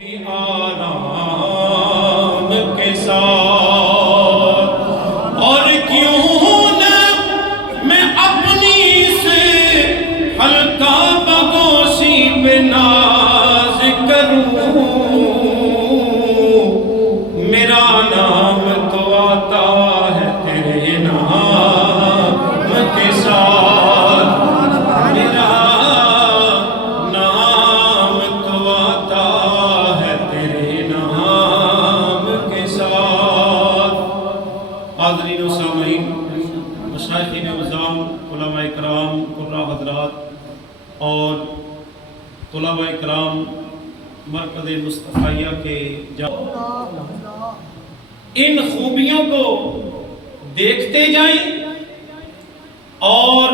آرام کے ساتھ اور کیوں نہ میں اپنی سے ہلکا بگوشی پہ ناز کروں، میرا نام تو آتا ہے تیرے نام کے ساتھ، میرا نام تو آتا ہے تیرے نام کے ساتھ۔ حاضرین و سامعین، مشائخین اعظام، علماء کرام، قراء حضرات اور طلباء کرام مرکز مصطفیہ کے ان خوبیوں کو دیکھتے جائیں اور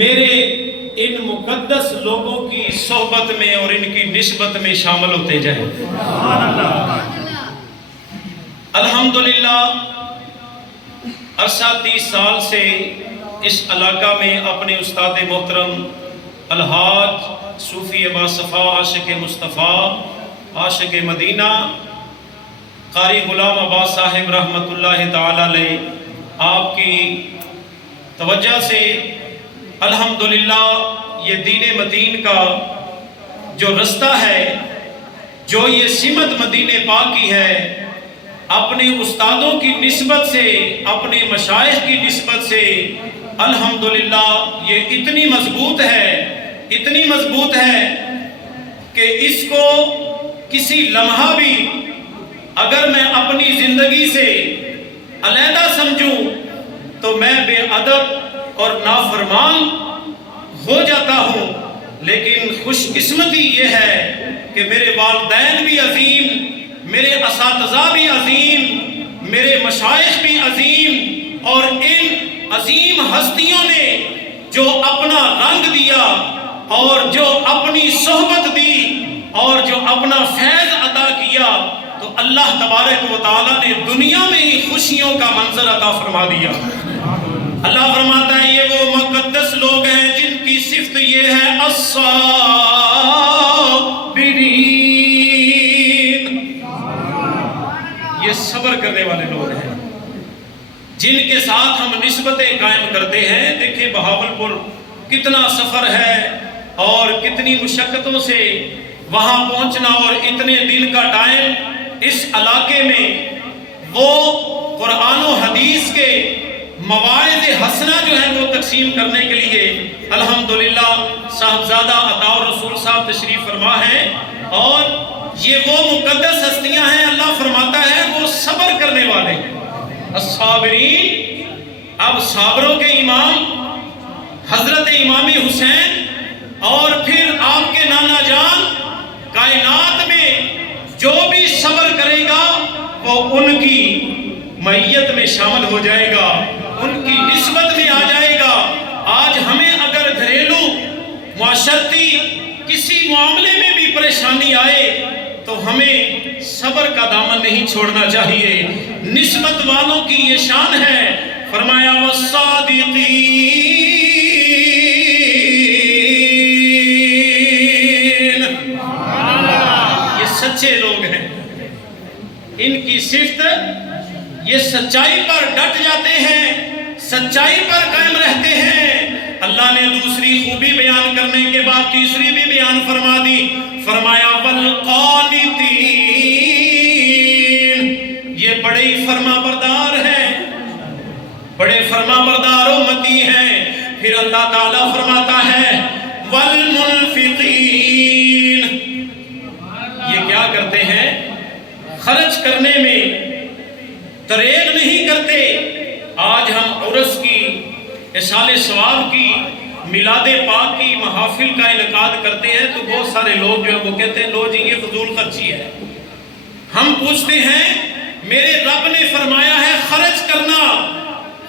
میرے ان مقدس لوگوں کی صحبت میں اور ان کی نسبت میں شامل ہوتے جائیں۔ الحمدللہ عرصہ 30 سال سے اس علاقہ میں اپنے استاد محترم الحاج صوفی باصفا عاشق مصطفیٰ عاشق مدینہ قاری غلام عباس صاحب رحمۃ اللہ تعالی علیہ آپ کی توجہ سے الحمدللہ یہ دین متین کا جو رستہ ہے، جو یہ سمت مدینہ پاک کی ہے، اپنے استادوں کی نسبت سے، اپنے مشائخ کی نسبت سے الحمدللہ یہ اتنی مضبوط ہے کہ اس کو کسی لمحہ بھی اگر میں اپنی زندگی سے علیحدہ سمجھوں تو میں بے ادب اور نافرمان ہو جاتا ہوں، لیکن خوش قسمتی یہ ہے کہ میرے والدین بھی عظیم، میرے اساتذہ بھی عظیم، میرے مشائخ بھی عظیم، اور ان عظیم ہستیوں نے جو اپنا رنگ دیا اور جو اپنی صحبت دی اور جو اپنا فیض عطا کیا، تو اللہ تبارک و تعالیٰ نے دنیا میں ہی خوشیوں کا منظر عطا فرما دیا۔ اللہ فرماتا ہے یہ وہ مقدس لوگ ہیں جن کی صفت یہ ہے الصابرین، یہ صبر کرنے والے لوگ ہیں جن کے ساتھ ہم نسبتیں قائم کرتے ہیں۔ دیکھیں بہاولپور کتنا سفر ہے اور کتنی مشقتوں سے وہاں پہنچنا، اور اتنے دن کا ٹائم اس علاقے میں وہ قرآن و حدیث کے مواعظ حسنہ جو ہیں وہ تقسیم کرنے کے لیے الحمدللہ صاحبزادہ عطاء الرسول صاحب تشریف فرما ہے، اور یہ وہ مقدس ہستیاں ہیں، اللہ فرماتا ہے وہ صبر کرنے والے ہیں الصابرین۔ اب صابروں کے امام حضرت امام حسین اور پھر آپ کے نانا جان، کائنات میں جو بھی صبر کرے گا وہ ان کی معیت میں شامل ہو جائے گا، ان کی نسبت میں آ جائے گا۔ آج ہمیں اگر گھریلو معاشرتی کسی معاملے میں بھی پریشانی آئے تو ہمیں صبر کا دامن نہیں چھوڑنا چاہیے۔ نسبت والوں کی یہ شان ہے، فرمایا والصادقین، یہ سچے لوگ ہیں، ان کی صفت یہ سچائی پر ڈٹ جاتے ہیں، سچائی پر قائم رہتے ہیں۔ اللہ نے دوسری خوبی بیان کرنے کے بعد تیسری بھی بیان فرما دی، فرمایا والقانتین، یہ بڑے فرما بردار ہیں، بڑے فرما بردار امتی ہیں۔ پھر اللہ تعالیٰ فرماتا ہے والمنفقین، یہ کیا کرتے ہیں؟ خرچ کرنے میں دریغ نہیں کرتے۔ آج ہم عرس کی، اصال ثواب کی، میلاد پاک کی محافل کا انعقاد کرتے ہیں تو بہت سارے لوگ جو ہیں وہ کہتے ہیں لو جی یہ فضول خرچی ہے۔ ہم پوچھتے ہیں میرے رب نے فرمایا ہے خرچ کرنا،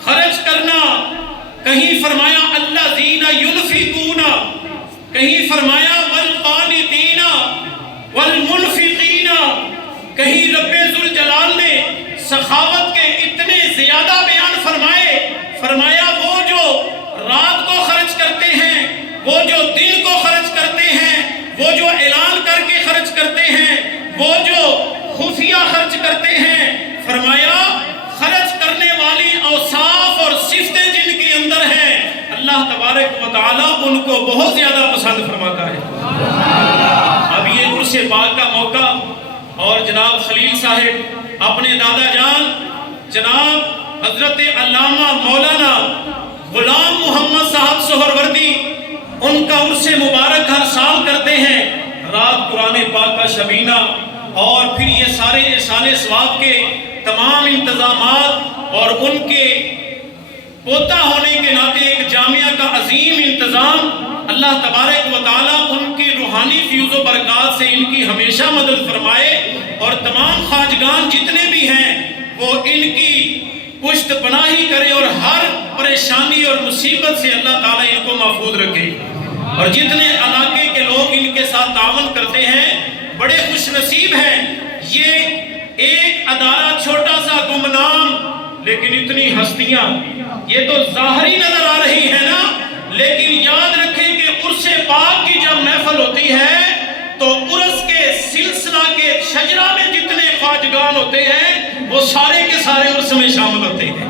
خرچ کرنا، کہیں فرمایا الذین ینفقون، کہیں فرمایا والقانتین والمنفقین، کہیں رب ذوالجلال نے سخاوت کے اتنے زیادہ بیان فرمائے، فرمایا وہ جو رات کو خرچ کرتے ہیں، وہ جو دن کو خرچ کرتے ہیں، وہ جو اعلان کر کے خرچ کرتے ان کو بہت زیادہ پسند فرماتا ہے۔ اب یہ عرس پاک کا موقع اور جناب خلیل صاحب اپنے دادا جان جناب حضرت علامہ مولانا غلام محمد صاحب سہروردی ان کا عرس مبارک ہر سال کرتے ہیں، رات قرآن پاک کا شبینہ، اور پھر یہ سارے احسان ثواب کے تمام انتظامات اور ان کے پوتا ہونے کے ناطے ایک جامعہ کا عظیم انتظام، اللہ تبارک و تعالیٰ ان کی روحانی فیوز و برکات سے ان کی ہمیشہ مدد فرمائے، اور تمام خواجگان جتنے بھی ہیں وہ ان کی پشت پناہی کرے اور ہر پریشانی اور مصیبت سے اللہ تعالیٰ ان کو محفوظ رکھے۔ اور جتنے علاقے کے لوگ ان کے ساتھ تعاون کرتے ہیں بڑے خوش نصیب ہیں۔ یہ ایک ادارہ چھوٹا سا گمنام لیکن اتنی ہستیاں، یہ تو ظاہری نظر آ رہی ہے نا، لیکن یاد رکھیں کہ عرس پاک کی جب محفل ہوتی ہے تو عرس کے سلسلہ کے شجرہ میں جتنے خواجگان ہوتے ہیں وہ سارے کے سارے عرس میں شامل ہوتے ہیں۔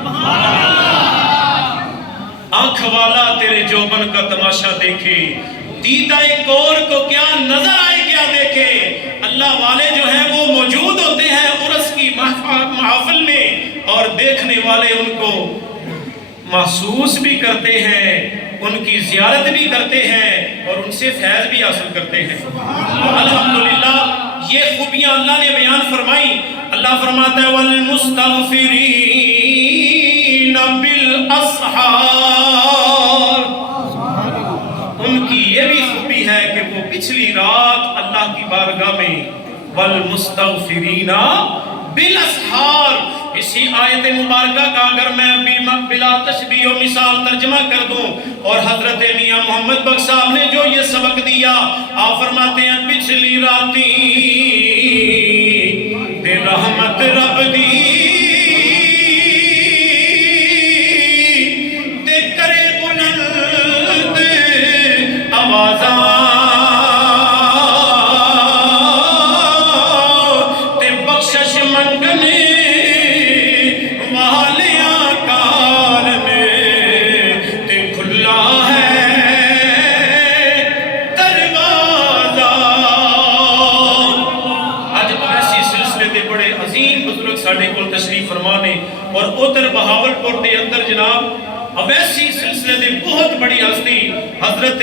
آنکھ والا تیرے جوبن کا تماشا دیکھے، دیدہ کور کو کیا نظر آئے کیا دیکھے۔ اللہ والے جو ہیں وہ موجود ہوتے ہیں عرس کی محفل میں، اور دیکھنے والے ان کو محسوس بھی کرتے ہیں، ان کی زیارت بھی کرتے ہیں اور ان سے فیض بھی حاصل کرتے ہیں۔ الحمدللہ یہ خوبیاں اللہ نے بیان فرمائی۔ اللہ فرماتا ہے وَالْمُسْتَغْفِرِينَ بِالْأَسْحَارِ، ان کی یہ بھی خوبی ہے کہ وہ پچھلی رات اللہ کی بارگاہ میں وَالْمُسْتَغْفِرِينَ بِالْأَسْحَارِ، اسی آیت مبارکہ کا اگر میں بلا تشبیہ و مثال ترجمہ کر دوں، اور حضرت میاں محمد بخش صاحب نے جو یہ سبق دیا، آپ فرماتے ہیں پچھلی راتی تے رحمت رب دی تے کرے بلند آوازاں تے بخشش منگنے تشریف فرمانے، اور ادھر بہاولپور دے اندر جناب اویسی سلسلے دے بہت بڑی ہستی حضرت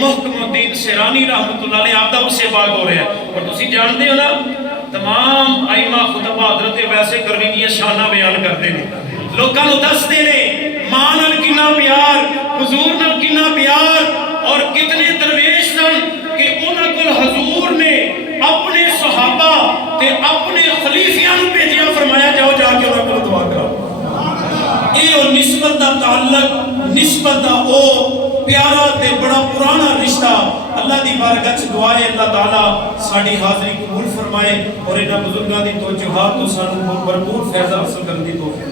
محکم الدین سیرانی رحمت اللہ علیہ آپ دا اسے باغ ہو رہا ہے، اور تسی جانتے ہو نا تمام ائمہ خطبہ حضرت ویسے کرنی دی شانہ بیان کرتے ہیں، لوکاں نوں دستے نے ماں نال کنا پیار، حضور نال کنا پیار، اور کتنے درویش سن کہ انہاں کول حضور نے اپنے صحابہ تے اپنے خلیفیاں نوں بھیجیا، فرمایا جاؤ جا کے انہاں کول دعا کراؤ۔ یہ نسبت دا تعلق، نسبت دا او پیارا تے بڑا پرانا رشتہ، اللہ دی بارگاہ وچ دعا ہے اللہ تعالیٰ ساڈی حاضری قبول فرمائے اور انہاں بزرگاں دی توجہات تو سانوں بھرپور فیض حاصل کرن دی توفیق